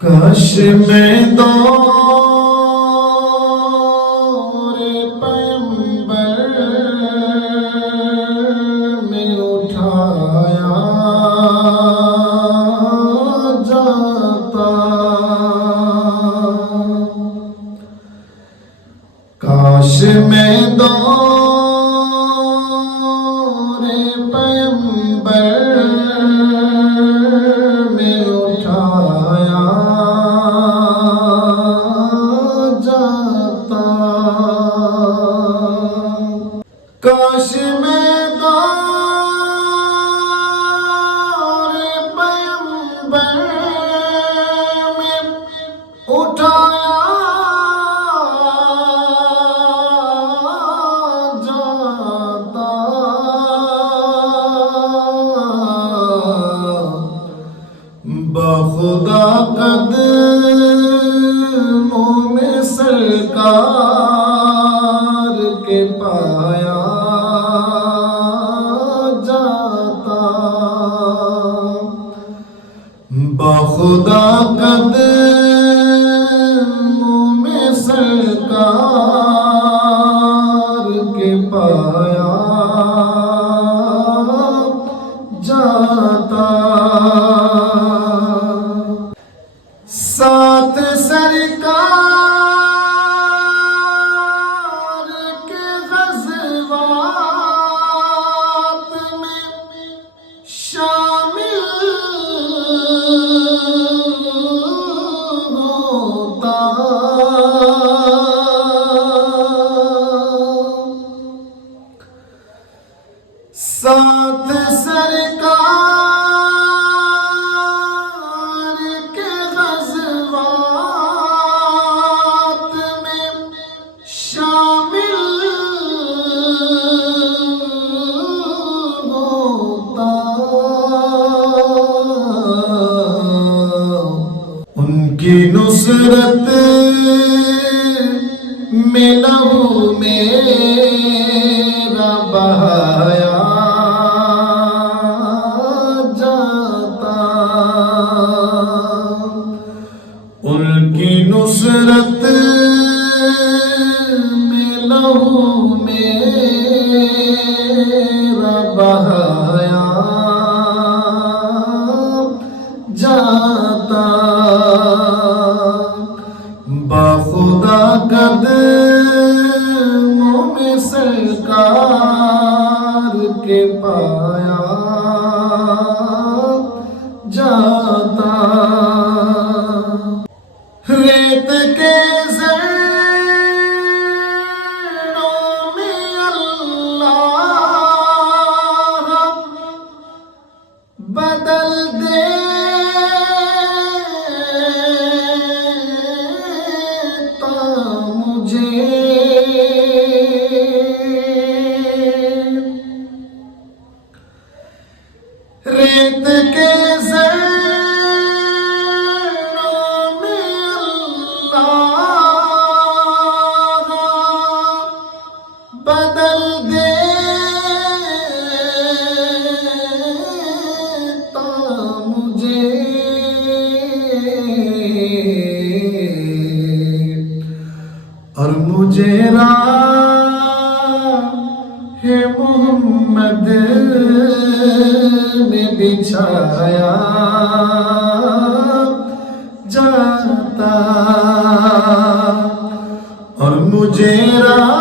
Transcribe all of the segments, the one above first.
کاش میں دور پیمبر میں اٹھایا جاتا، کاش میں دور پیمبر میں اٹھایا جاتا، کاش میں دور پیمبر میں اٹھایا جاتا، بخدا قدموں میں سرکار کے پایا جاتا، بخدا قدموں میں سرکار کے پایا جاتا، ساتھ سرکار کے غزوات میں شامل ہوتا، ساتھ سرکار کے غزوات میں شامل ہوتا، ان کی نصرت میں لہو میرا بہایا جاتا، ان کی نصرت میں لہو میرا بہایا جاتا، بخدا قدموں میں سرکار کے پایا جاتا، ریت کے ذروں میں اللہ بدل دیتا مجھے، ریت کے ذروں میں اللہ بدل دیتا مجھے، اور مجھے راہ محمد میں بچھایا جاتا، اور مجھے راہ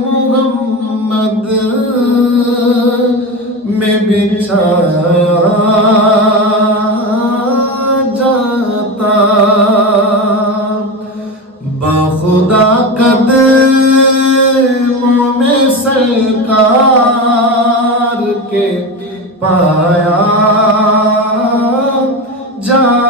محمد میں بچھایا جاتا، بخدا قدموں میں سرکار کے پایا جاتا۔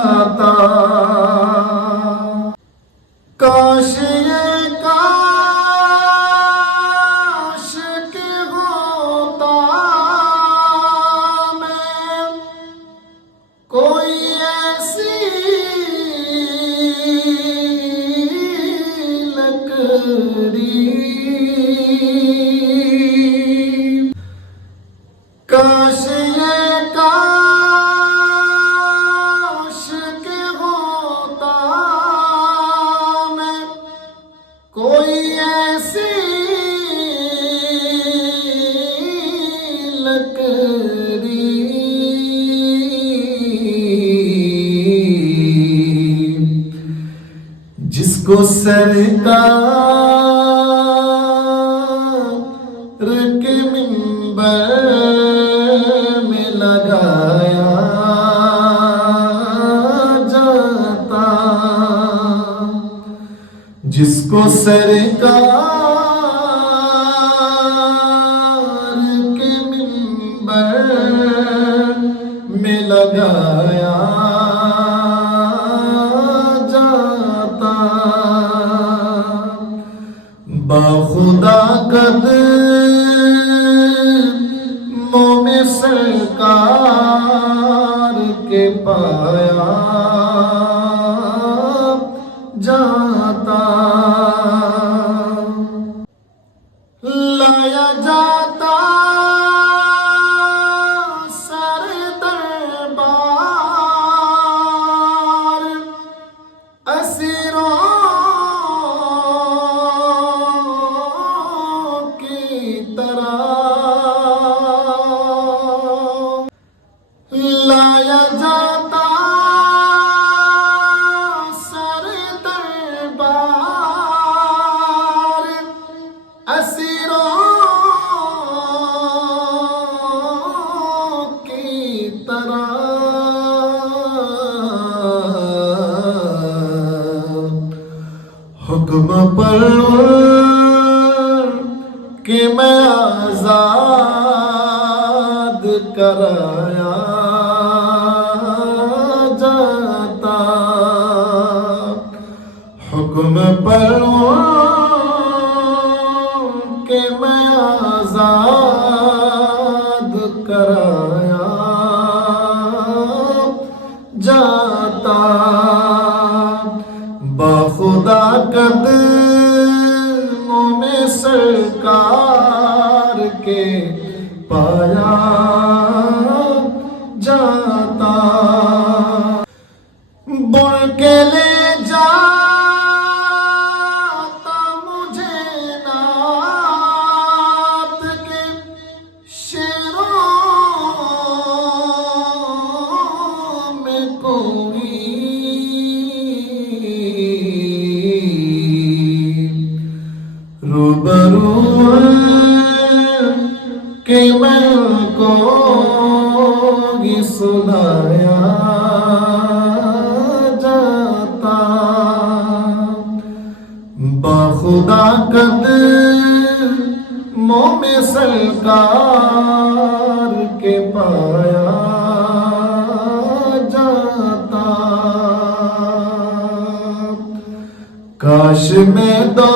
کو سرکار کے منبر میں لگایا جاتا، جس کو سرکار کے منبر میں لگایا جاتا، باخدا قدموں میں سرکار کے پایا جاتا، لایا جاتا سر دربار اسیروں کی طرح، لایا جاتا سر دربار اسیروں کی طرح، حکم پر کہ میں آزاد کرایا جاتا، حکم پر کہ میں آزاد کرایا جاتا، باخدا قدموں میں سرکار کے پایا جاتا، بن کے لے جاتا مجھے نعت کے شعروں میں کوئی، روبرو کہ میں کو ہی سنایا جاتا، باخدا قدموں میں سرکار کے پایا جاتا، کاش میں دو